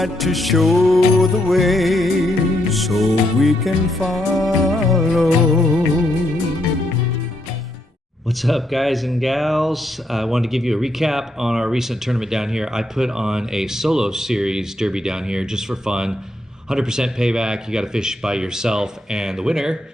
light to show the way so we can follow. What's up, guys and gals? I wanted to give you a recap on our recent tournament down here. I put on a solo series derby down here just for fun. 100% payback. You got to fish by yourself, and the winner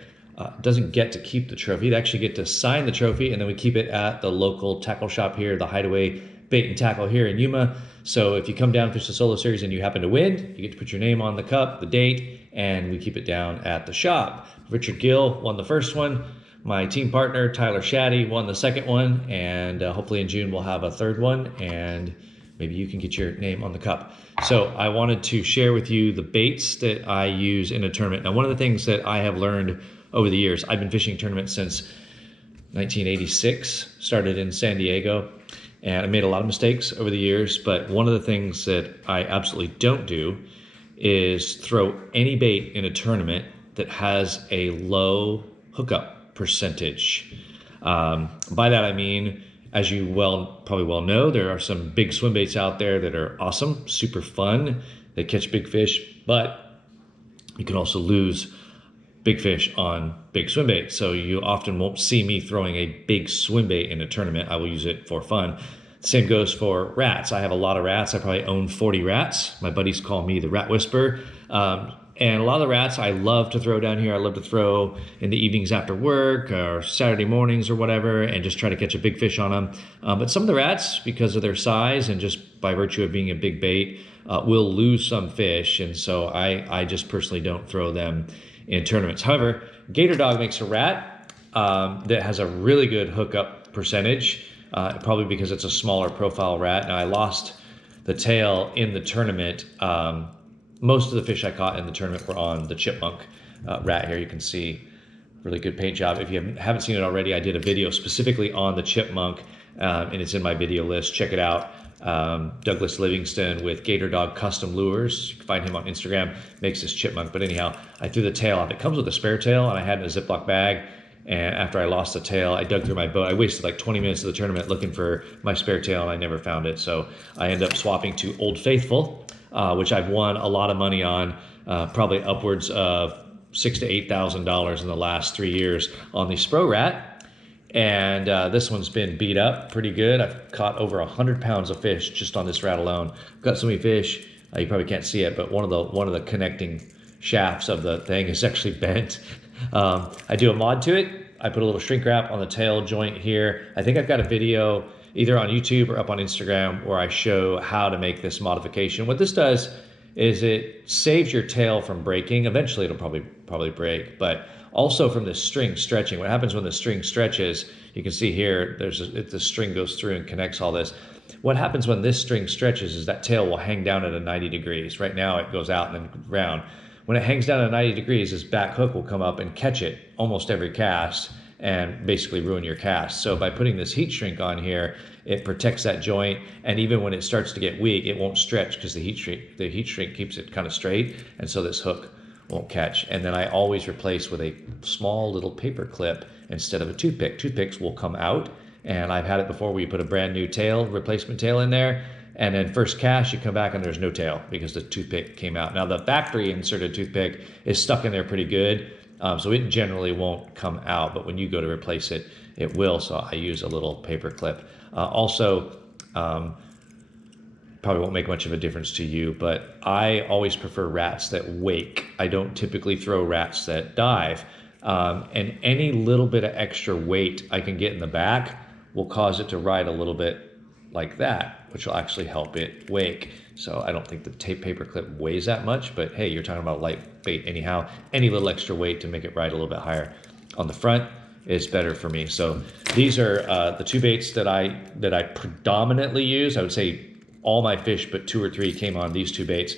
doesn't get to keep the trophy. They actually get to sign the trophy, and then we keep it at the local tackle shop here, the Hideaway Bait and Tackle here in Yuma. So if you come down and fish the solo series and you happen to win, you get to put your name on the cup, the date, and we keep it down at the shop. Richard Gill won the first one. My team partner, Tyler Shaddy, won the second one, and hopefully in June we'll have a third one, and maybe you can get your name on the cup. So I wanted to share with you the baits that I use in a tournament. Now, one of the things that I have learned over the years, I've been fishing tournaments since 1986, started in San Diego, and I made a lot of mistakes over the years, but one of the things that I absolutely don't do is throw any bait in a tournament that has a low hookup percentage. By that I mean, as you probably well know, there are some big swim baits out there that are awesome, super fun. They catch big fish, but you can also lose big fish on big swim bait. So you often won't see me throwing a big swim bait in a tournament. I will use it for fun. Same goes for rats. I have a lot of rats. I probably own 40 rats. My buddies call me the Rat Whisperer. And a lot of the rats I love to throw down here. I love to throw in the evenings after work or Saturday mornings or whatever, and just try to catch a big fish on them. But some of the rats, because of their size and just by virtue of being a big bait, will lose some fish. And so I just personally don't throw them in tournaments. However, GatorDog makes a rat that has a really good hookup percentage, probably because it's a smaller profile rat. Now, I lost the tail in the tournament. Most of the fish I caught in the tournament were on the chipmunk rat here. You can see really good paint job. If you haven't seen it already, I did a video specifically on the chipmunk, and it's in my video list. Check it out. Douglas Livingston with GatorDog Custom Lures. You can find him on Instagram, makes this chipmunk. But anyhow, I threw the tail off. It comes with a spare tail, and I had it in a Ziploc bag. And after I lost the tail, I dug through my boat. I wasted like 20 minutes of the tournament looking for my spare tail, and I never found it. So I ended up swapping to Old Faithful, which I've won a lot of money on, probably upwards of $6,000 to $8,000 in the last 3 years on the SPRO rat. And this one's been beat up pretty good. I've caught over 100 pounds of fish just on this rat alone. I've got so many fish, you probably can't see it, but one of the connecting shafts of the thing is actually bent. I do a mod to it. I put a little shrink wrap on the tail joint here. I think I've got a video either on YouTube or up on Instagram where I show how to make this modification. What this does is it saves your tail from breaking. Eventually it'll probably break, but also from the string stretching. What happens when the string stretches, you can see here, the string goes through and connects all this. What happens when this string stretches is that tail will hang down at 90 degrees. Right now it goes out and then round. When it hangs down at 90 degrees, this back hook will come up and catch it almost every cast and basically ruin your cast. So by putting this heat shrink on here, it protects that joint, and even when it starts to get weak, it won't stretch because the heat shrink keeps it kind of straight, and so this hook won't catch. And then I always replace with a small little paper clip instead of a toothpick. Toothpicks will come out, and I've had it before where you put a brand new tail, replacement tail in there, and then first cast, you come back and there's no tail because the toothpick came out. Now the factory inserted toothpick is stuck in there pretty good, so it generally won't come out, but when you go to replace it, it will. So I use a little paper clip. Also, probably won't make much of a difference to you, but I always prefer rats that wake. I don't typically throw rats that dive. And any little bit of extra weight I can get in the back will cause it to ride a little bit like that, which will actually help it wake. So I don't think the paper clip weighs that much, but hey, you're talking about light bait anyhow. Any little extra weight to make it ride a little bit higher on the front is better for me. So these are the two baits that I predominantly use. I would say all my fish but 2 or 3 came on these two baits.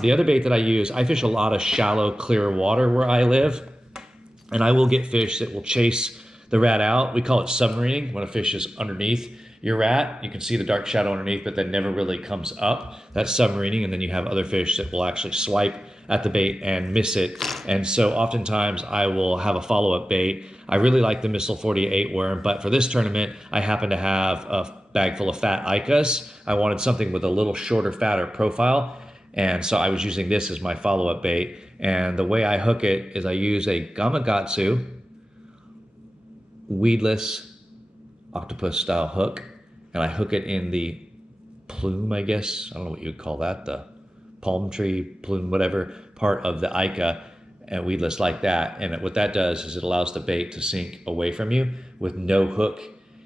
The other bait that I use, I fish a lot of shallow, clear water where I live, and I will get fish that will chase the rat out. We call it submarining, when a fish is underneath your rat. You can see the dark shadow underneath, but then never really comes up. That's submarining, and then you have other fish that will actually swipe at the bait and miss it. And so oftentimes I will have a follow-up bait. I really like the Missile 48 worm, but for this tournament, I happen to have a bag full of fat Icas. I wanted something with a little shorter, fatter profile. And so I was using this as my follow-up bait. And the way I hook it is I use a Gamakatsu weedless octopus style hook, and I hook it in the plume, I guess. I don't know what you would call that, the palm tree plume, whatever part of the Ica, and weedless like that. And what that does is it allows the bait to sink away from you with no hook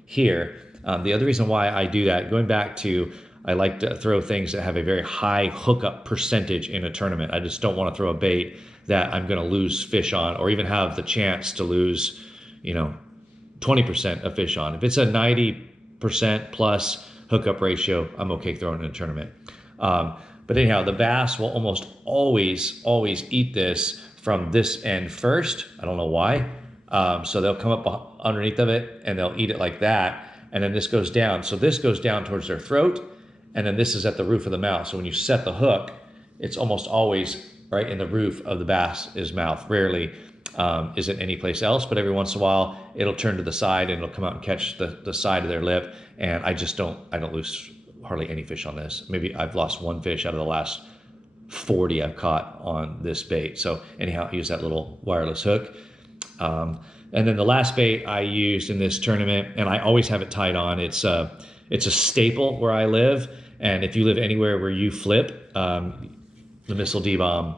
here. The other reason why I do that, going back to, I like to throw things that have a very high hookup percentage in a tournament. I just don't want to throw a bait that I'm going to lose fish on, or even have the chance to lose, 20% of fish on. If it's a 90% plus hookup ratio, I'm okay throwing in a tournament. But anyhow, the bass will almost always eat this from this end first. I don't know why. So they'll come up underneath of it and they'll eat it like that. And then this goes down. So this goes down towards their throat. And then this is at the roof of the mouth. So when you set the hook, it's almost always right in the roof of the bass's mouth. Rarely is it any place else, but every once in a while it'll turn to the side and it'll come out and catch the side of their lip. And I don't lose hardly any fish on this. Maybe I've lost one fish out of the last 40 I've caught on this bait. So anyhow, I use that little wireless hook. And then the last bait I used in this tournament, and I always have it tied on, it's a staple where I live. And if you live anywhere where you flip, the Missile D-Bomb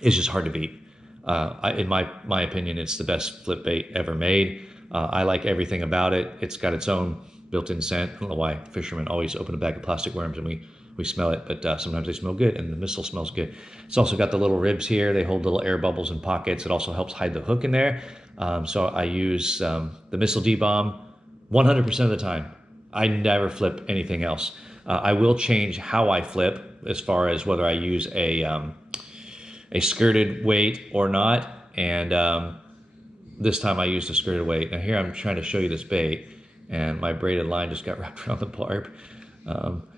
is just hard to beat. In my opinion, it's the best flip bait ever made. I like everything about it. It's got its own built-in scent. I don't know why fishermen always open a bag of plastic worms and we smell it, but sometimes they smell good, and the Missile smells good. It's also got the little ribs here. They hold little air bubbles and pockets. It also helps hide the hook in there. So I use the Missile D-Bomb 100% of the time. I never flip anything else. I will change how I flip as far as whether I use a skirted weight or not. And this time I used a skirted weight. Now here I'm trying to show you this bait, and my braided line just got wrapped around the barb.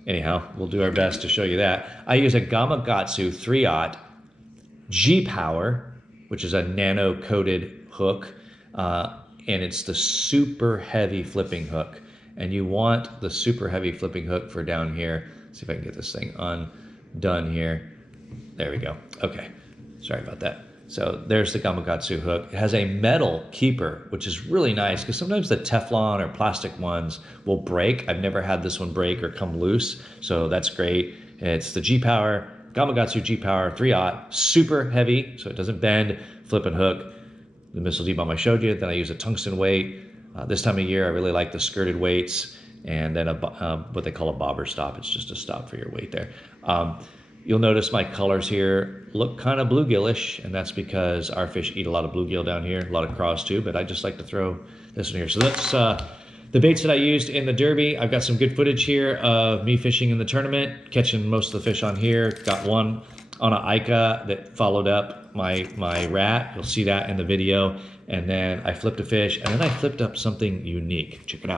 Anyhow, we'll do our best to show you that. I use a Gamakatsu 3/0 G-Power, which is a nano-coated hook, and it's the super heavy flipping hook. And you want the super heavy flipping hook for down here. Let's see if I can get this thing undone here. There we go. Okay, sorry about that. So there's the Gamakatsu hook. It has a metal keeper, which is really nice because sometimes the Teflon or plastic ones will break. I've never had this one break or come loose, so that's great. It's the G-Power, Gamakatsu G-Power 3/0, super heavy, so it doesn't bend, flip and hook. The Missile D-Bomb I showed you. Then I use a tungsten weight. This time of year, I really like the skirted weights, and then what they call a bobber stop. It's just a stop for your weight there. You'll notice my colors here look kind of bluegillish, and that's because our fish eat a lot of bluegill down here, a lot of craws too, but I just like to throw this one here. So that's the baits that I used in the Derby. I've got some good footage here of me fishing in the tournament, catching most of the fish on here. Got one on an Ica that followed up my rat. You'll see that in the video. And then I flipped a fish, and then I flipped up something unique. Check it out.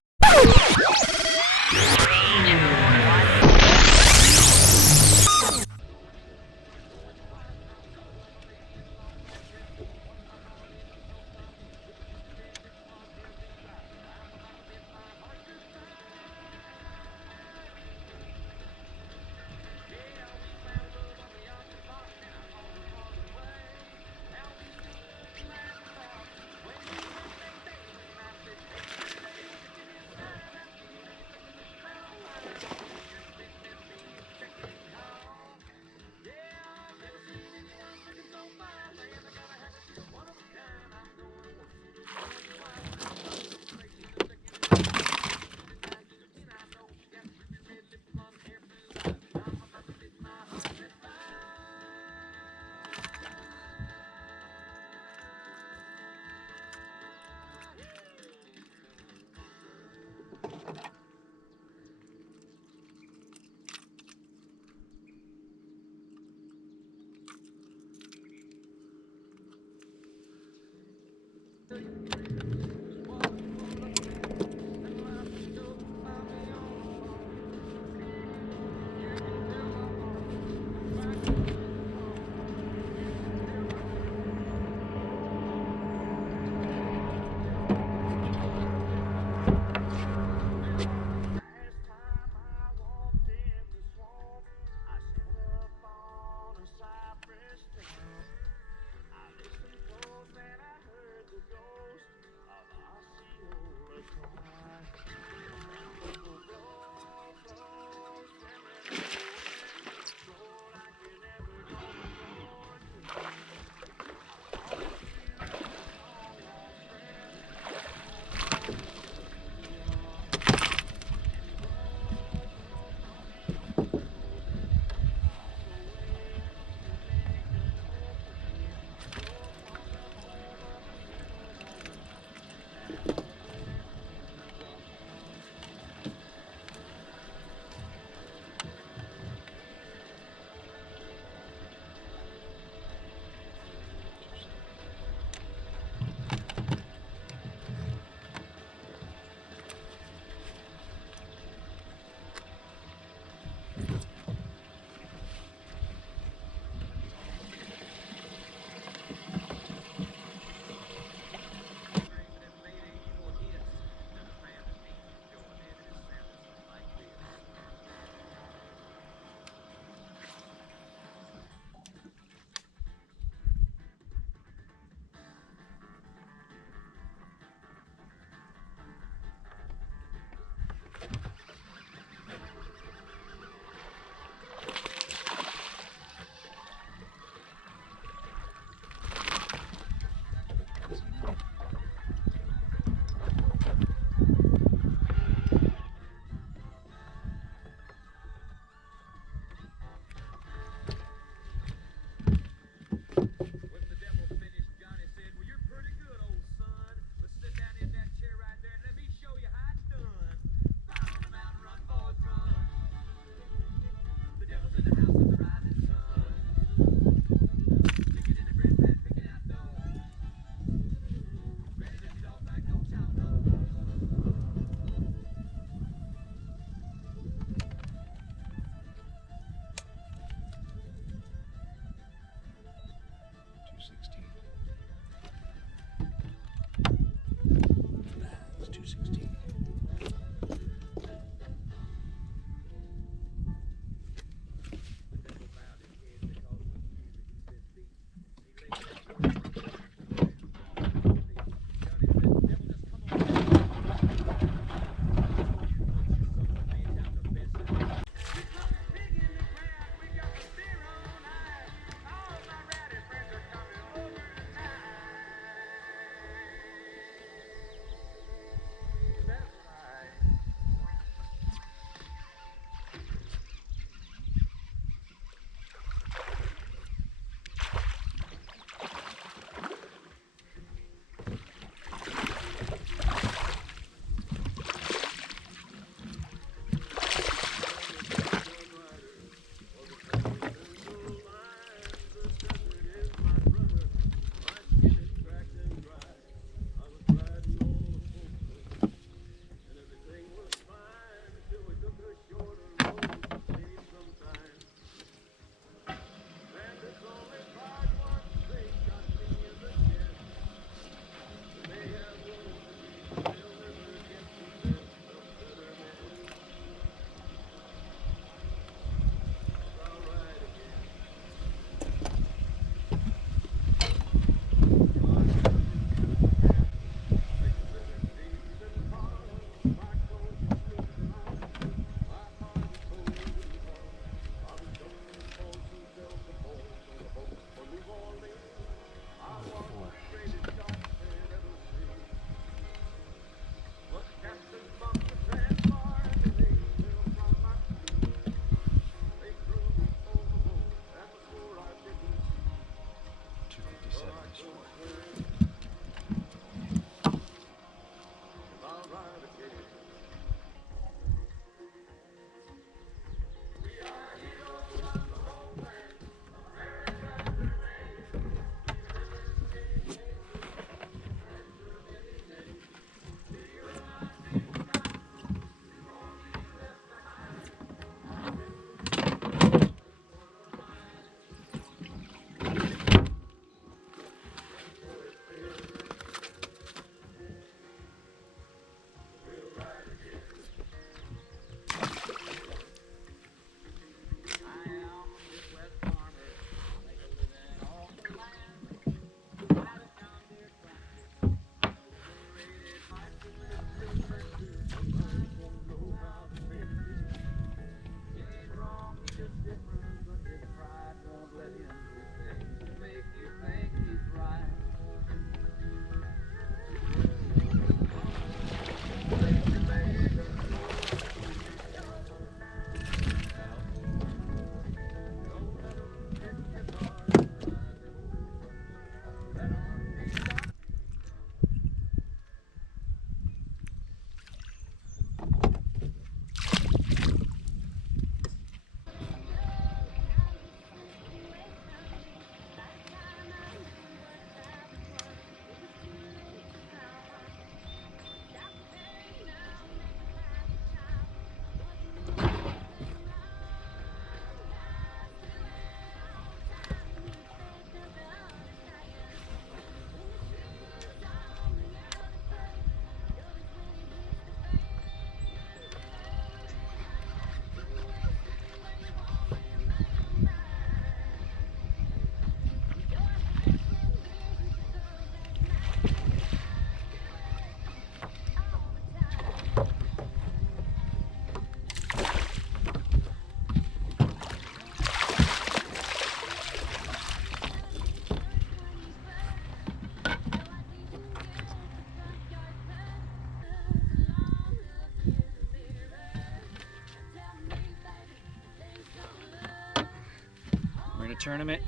in a tournament.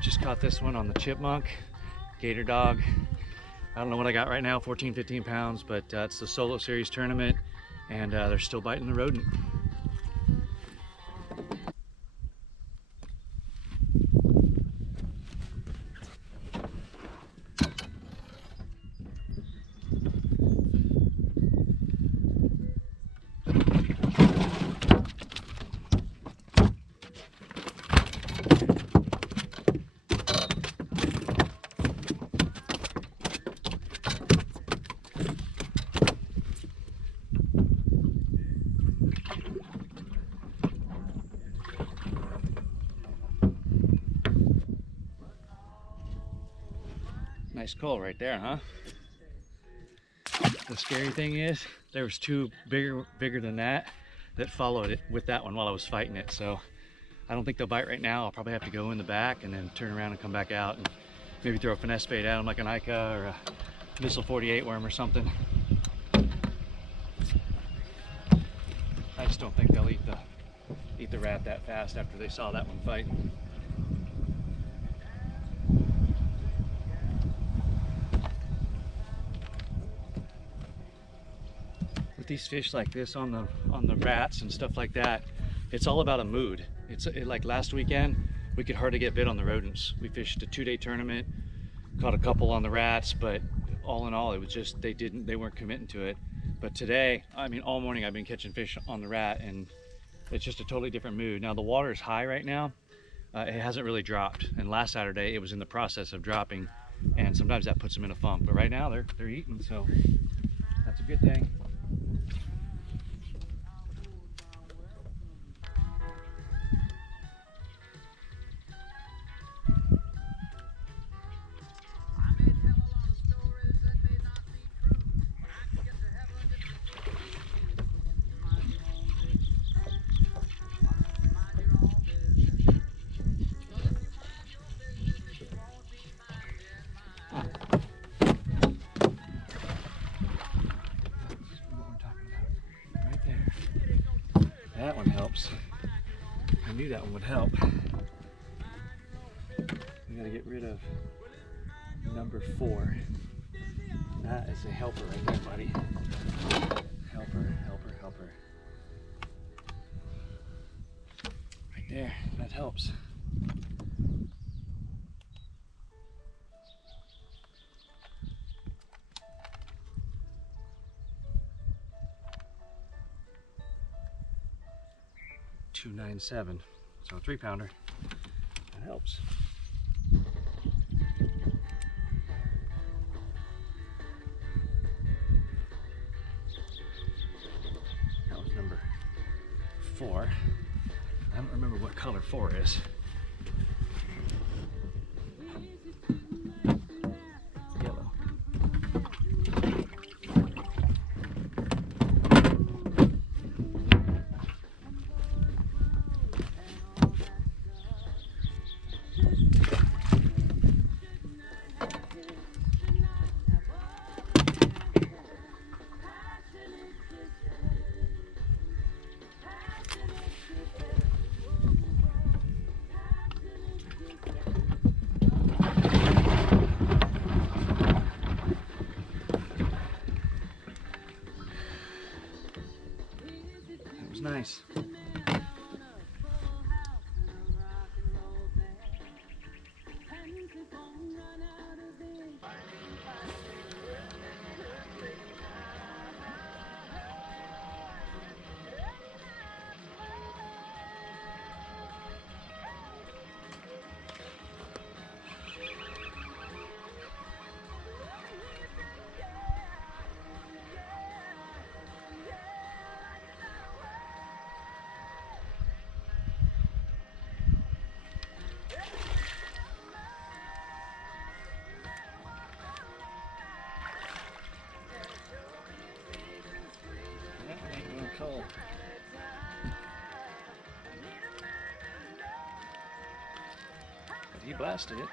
Just caught this one on the chipmunk, GatorDog. I don't know what I got right now, 14, 15 pounds, but it's the solo series tournament, and they're still biting the rodent. Nice call right there, huh? The scary thing is there was two bigger than that followed it with that one while I was fighting it. So I don't think they'll bite right now. I'll probably have to go in the back and then turn around and come back out and maybe throw a finesse bait at them like an Ica or a Missile 48 worm or something. I just don't think they'll eat the rat that fast after they saw that one fight. With these fish like this on the rats and stuff like that, it's all about a mood. Like last weekend, we could hardly get bit on the rodents. We fished a 2-day tournament, caught a couple on the rats, but all in all, it was just they weren't committing to it. But today, I mean, all morning I've been catching fish on the rat, and it's just a totally different mood. Now the water is high right now. It hasn't really dropped, and last Saturday it was in the process of dropping, and sometimes that puts them in a funk. But right now they're eating, so that's a good thing. That one helps. I knew that one would help. We gotta get rid of number 4. That is a helper right there, buddy. Helper, helper, helper. Right there, that helps. $2.97, so a 3-pounder. That helps. That was number 4. I don't remember what color 4 is. Yellow. Nice. Cold. But he blasted it.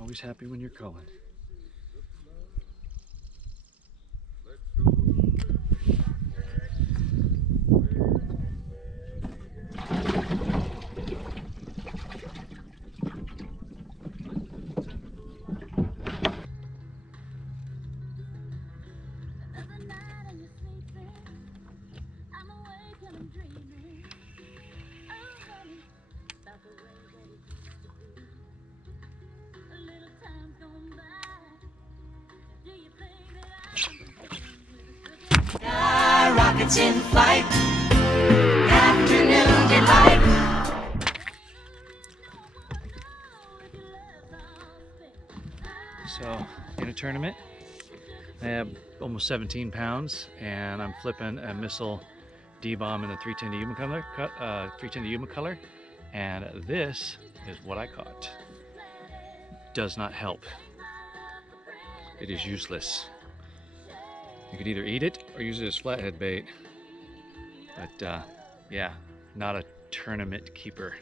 Always happy when you're culling. Rockets in flight, afternoon delight. So in a tournament, I have almost 17 pounds, and I'm flipping a missile D-bomb in the 310 to Yuma color, 310 to Yuma color, and this is what I caught. Does not help. It is useless. You could either eat it or use it as flathead bait. But yeah, not a tournament keeper.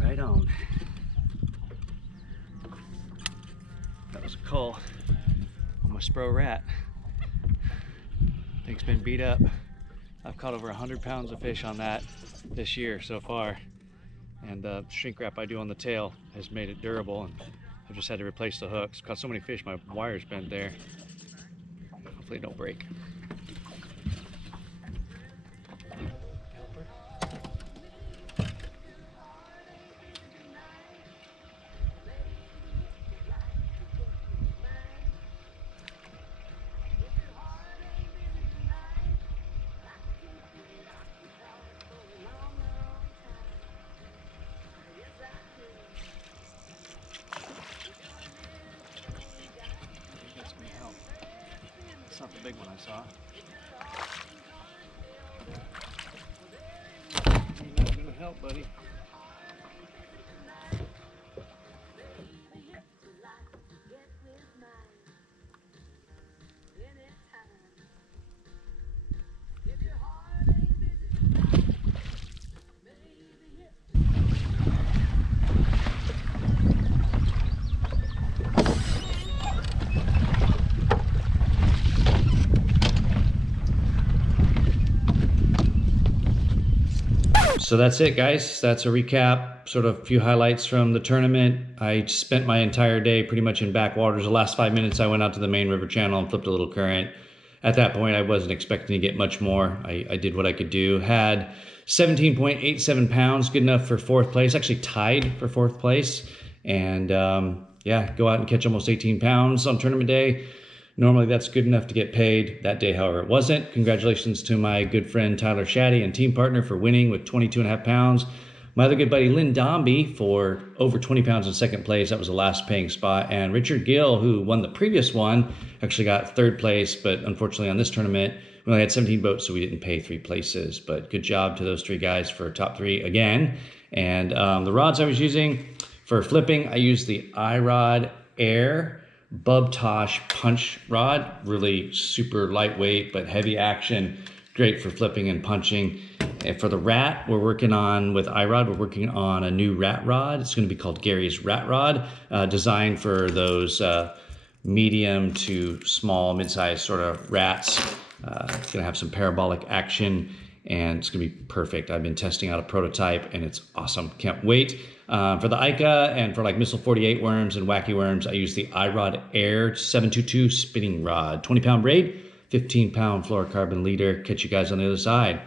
Right on. That was a cull on my SPRO rat. Thing's been beat up. I've caught over 100 pounds of fish on that this year so far. And the shrink wrap I do on the tail has made it durable, and I've just had to replace the hooks. Caught so many fish, my wire's bent there. Hopefully it don't break. It's not the big one I saw. Ain't not gonna help, buddy. So that's it, guys. That's a recap, sort of a few highlights from the tournament. I spent my entire day pretty much in backwaters. The last 5 minutes I went out to the main river channel and flipped a little current. At that point, I wasn't expecting to get much more. I did what I could do. Had 17.87 pounds, good enough for 4th place. Actually tied for 4th place. And yeah, go out and catch almost 18 pounds on tournament day. Normally that's good enough to get paid. That day, however, it wasn't. Congratulations to my good friend Tyler Shaddy and team partner for winning with 22.5 pounds. My other good buddy Lynn Dombey for over 20 pounds in 2nd place. That was the last paying spot. And Richard Gill, who won the previous one, actually got 3rd place. But unfortunately on this tournament, we only had 17 boats, so we didn't pay 3 places. But good job to those 3 guys for top 3 again. And the rods I was using for flipping, I used the iROD Air Bubtosh punch rod. Really super lightweight but heavy action, great for flipping and punching. And for the rat, we're working on with iROD, we're working on a new rat rod. It's going to be called Gary's Rat Rod, designed for those medium to small, mid-sized sort of rats. It's going to have some parabolic action, and it's gonna be perfect. I've been testing out a prototype and it's awesome. Can't wait. For the Ica and for like Missile 48 worms and wacky worms, I use the iROD Air 722 spinning rod. 20-pound braid, 15-pound fluorocarbon leader. Catch you guys on the other side.